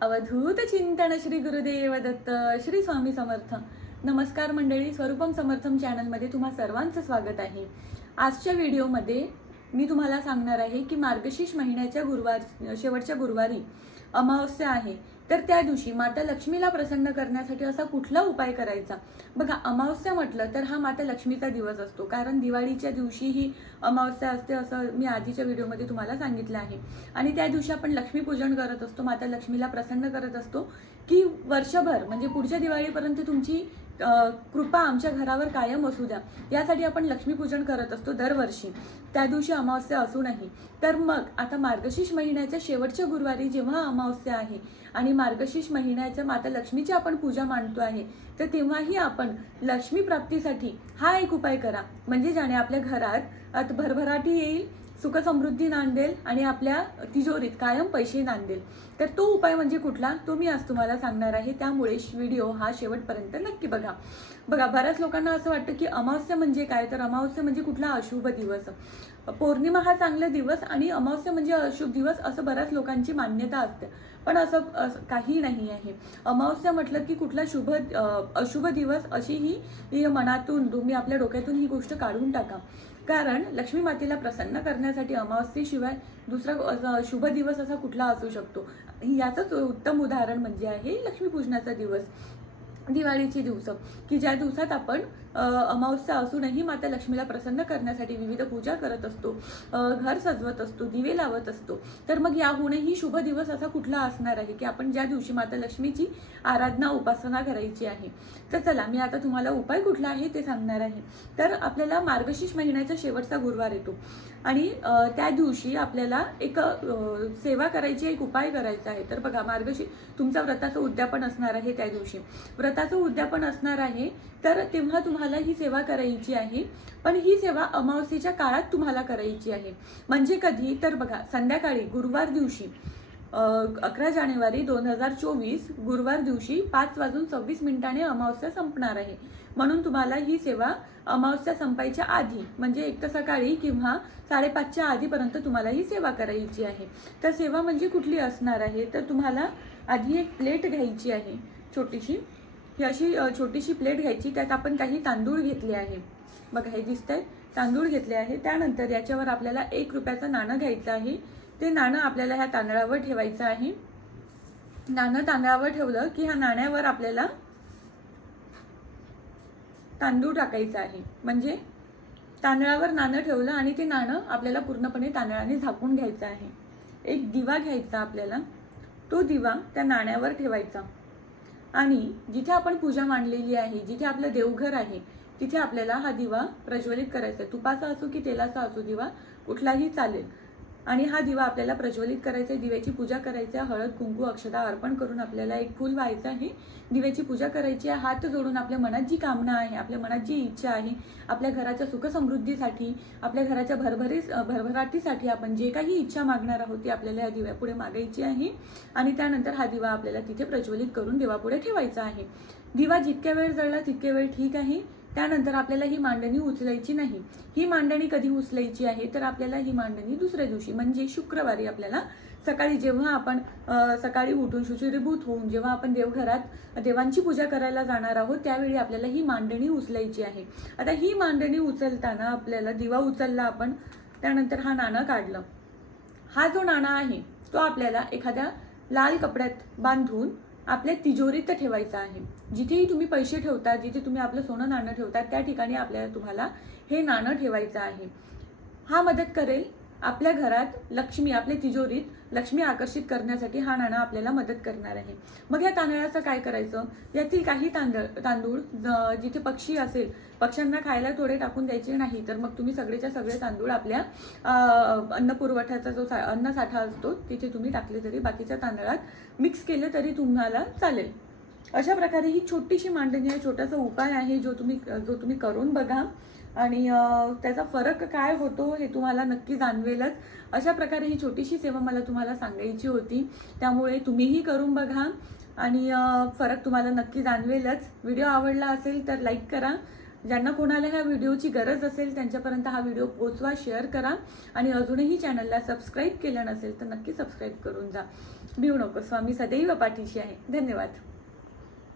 अवधूत चिंतन श्री गुरुदेव दत्त श्री स्वामी समर्थ. नमस्कार मंडळी, स्वरूपम समर्थम चॅनलमध्ये तुम्हा सर्वांचं स्वागत आहे. आजच्या व्हिडिओमध्ये मी तुम्हाला सांगणार आहे की मार्गशीर्ष महिन्याच्या शेवटच्या गुरुवारी अमावस्या आहे. तर त्या दिवशी माता लक्ष्मीला प्रसन्न करण्यासाठी असा कुठला उपाय करायचा. बघा, अमावस्या म्हटलं तर हा माता लक्ष्मीचा दिवस असतो, कारण दिवाळीच्या दिवशी ही अमावस्या असते असं मी आधीच्या व्हिडिओमध्ये तुम्हाला सांगितलं आहे. आणि त्या दिवशी आपण लक्ष्मीपूजन करत असतो, माता लक्ष्मीला प्रसन्न करत असतो की वर्षभर म्हणजे पुढच्या दिवाळीपर्यंत तुमची कृपा आमच्या घरावर कायम असू द्या, यासाठी आपण लक्ष्मीपूजन करत असतो दरवर्षी, त्या दिवशी अमावस्या असूनही. तर मग आता मार्गशीर्ष महिन्याच्या शेवटच्या गुरुवारी जेव्हा अमावस्या आहे आणि मार्गशीर्ष महिन्याच्या माता लक्ष्मीची आपण पूजा मांडतो आहे, तर तेव्हाही आपण लक्ष्मी प्राप्तीसाठी हा एक उपाय करा, म्हणजे ज्याने आपल्या घरात भरभराटी येईल, सुख समृद्धी नांदेल आणि आपल्या तिजोरीत कायम पैसे नांदेल. तर तो उपाय म्हणजे कुठला, तो मी आज तुम्हाला सांगणार आहे. त्यामुळे व्हिडिओ हा शेवटपर्यंत नक्की बघा. बऱ्याच लोकांना असं वाटतं की अमावस्या म्हणजे काय, तर अमावस्या म्हणजे कुठला अशुभ दिवस. पौर्णिमा हा चांगला दिवस आणि अमावस्या म्हणजे अशुभ दिवस असं बऱ्याच लोकांची मान्यता असते, पण असं काही नाही आहे. अमावस्या म्हटलं की कुठला अशुभ दिवस अशी ही मनातून तुम्ही आपल्या डोक्यातून ही गोष्ट काढून टाका. कारण लक्ष्मी मातेला प्रसन्न करण्यासाठी अमावस्येशिवाय दुसरा शुभ दिवस असा कुठला असू शकतो. याचंच उत्तम उदाहरण म्हणजे आहे लक्ष्मीपूजनाचा दिवस, दिवाळीचे दिवस, की ज्या दिवसात आपण अमावस्या असूनही माता लक्ष्मीला प्रसन्न करण्यासाठी विविध पूजा करत असतो, घर सजवत असतो, दिवे लावत असतो. तर मग याहूनही शुभ दिवस असा कुठला असणार आहे की आपण ज्या दिवशी माता लक्ष्मीची आराधना उपासना करायची आहे. तर चला, मी आता तुम्हाला उपाय कुठला आहे ते सांगणार आहे. तर आपल्याला मार्गशीर्ष महिन्याचा शेवटचा गुरुवार येतो आणि त्या दिवशी आपल्याला एक सेवा करायची, एक उपाय करायचा आहे. तर बघा, तुमचा व्रताचं उद्यापन असणार आहे. त्या दिवशी व्रताचं उद्यापन असणार आहे, तर तेव्हा तुम्हाला ही सेवा करायची आहे. पण ही सेवा अमावस्येच्या काळात तुम्हाला करायची आहे. म्हणजे कधी, तर बघा, संध्याकाळी गुरुवार दिवशी 11 जानेवारी 2024 गुरुवार दिवशी 5:26 अमावस्या संपणार आहे. म्हणून तुम्हाला ही सेवा अमावस्या संपायच्या आधी, म्हणजे एक तर सकाळी किंवा 5:30च्या आधीपर्यंत तुम्हाला ही सेवा करायची आहे. तर सेवा म्हणजे कुठली असणार आहे, तर तुम्हाला आधी एक प्लेट घ्यायची आहे छोटीशी. ही अशी छोटीशी प्लेट घ्यायची, त्यात आपण काही तांदूळ घेतले आहे. बघा, हे दिसतंय, तांदूळ घेतले आहे. त्यानंतर याच्यावर आपल्याला 1 रुपयाचं नाणं घ्यायचं आहे. ते नाणं आपल्याला ह्या तांदळावर ठेवायचं आहे. नाणं तांदळावर ठेवलं की ह्या नाण्यावर आपल्याला तांदूळ टाकायचं आहे. म्हणजे तांदळावर नाणं ठेवलं आणि ते नाणं आपल्याला पूर्णपणे तांदळाने झाकून घ्यायचं आहे. एक दिवा घ्यायचा आपल्याला, तो दिवा त्या नाण्यावर ठेवायचा आणि जिथे आपण पूजा मांडलेली आहे, जिथे आपलं देवघर आहे, तिथे आपल्याला हा दिवा प्रज्वलित करायचा. तुपाचा असो की तेलाचा असो दिवा, कुठलाही चालेल. आणि हा दिवा आपल्याला प्रज्वलित करायचा आहे. दिव्याची पूजा करायची आहे. हळद कुंकू अक्षता अर्पण करून आपल्याला एक फूल व्हायचं आहे. दिव्याची पूजा करायची आहे. हात जोडून आपल्या मनात जी कामना आहे, आपल्या मनात जी इच्छा आहे, आपल्या घराच्या सुखसमृद्धीसाठी, आपल्या घराच्या भरभराटीसाठी आपण जे काही इच्छा मागणार आहोत ती आपल्याला या दिव्यापुढे मागायची आहे. आणि त्यानंतर हा दिवा आपल्याला तिथे प्रज्वलित करून देवापुढे ठेवायचा आहे. दिवा जितक्या वेळ जळला तितक्या वेळ ठीक आहे. त्यानंतर आपल्याला ही मांडणी उचलायची नाही. ही मांडणी कधी उचलायची आहे, तर आपल्याला ही मांडणी दुसऱ्या दिवशी म्हणजे शुक्रवारी आपल्याला सकाळी, जेव्हा आपण सकाळी उठून शुचिर्भूत होऊन जेव्हा आपण देवघरात देवांची पूजा करायला जाणार आहोत, त्यावेळी आपल्याला ही मांडणी उचलायची आहे. आता ही मांडणी उचलताना आपल्याला दिवा उचलला आपण, त्यानंतर हा नाणं काढलं. हा जो नाणं आहे तो आपल्याला एखाद्या लाल कपड्यात बांधून आपल्या तिजोरीत ठेवायचा आहे. जिथेही तुम्ही पैसे ठेवता, जिथे तुम्ही आपलं सोनं नाणं ठेवता, त्या ठिकाणी तुम्हाला हे नाणं ठेवायचं आहे. हा मदत करेल आपल्या घरात लक्ष्मी, आपल्या तिजोरीत लक्ष्मी आकर्षित करण्यासाठी हा नाणं आपल्याला मदत करणार आहे. मग या तांदळाचं काय करायचं, यातील काही तांदूळ जिथे पक्षी असेल, पक्ष्यांना खायला थोडे टाकून द्यायचे नाही, तर मग तुम्ही सगळेच्या सगळे तांदूळ आपल्या अन्न पुरवठ्याचा जो अन्न साठा असतो तिथे तुम्ही टाकले तरी, बाकीच्या तांदळात मिक्स केलं तरी तुम्हाला चालेल. अशा प्रकारे ही छोटीशी मांडणी आहे, छोटासा उपाय आहे जो तुम्ही करून बघा आणि त्याचा फरक काय होतो हे तुम्हाला नक्की जाणवेलच. अशा प्रकारे ही छोटीशी सेवा मला तुम्हाला सांगायची होती, त्यामुळे तुम्हीही करून बघा आणि फरक तुम्हाला नक्की जाणवेलच. व्हिडिओ आवडला असेल तर लाईक करा. ज्यांना कोणाला ह्या व्हिडिओची गरज असेल त्यांच्यापर्यंत हा व्हिडिओ पोहोचवा, शेअर करा आणि अजूनही चॅनलला सबस्क्राईब केलं नसेल तर नक्की सबस्क्राईब करून जा. भिवू नको, स्वामी सदैव पाठीशी आहे. धन्यवाद.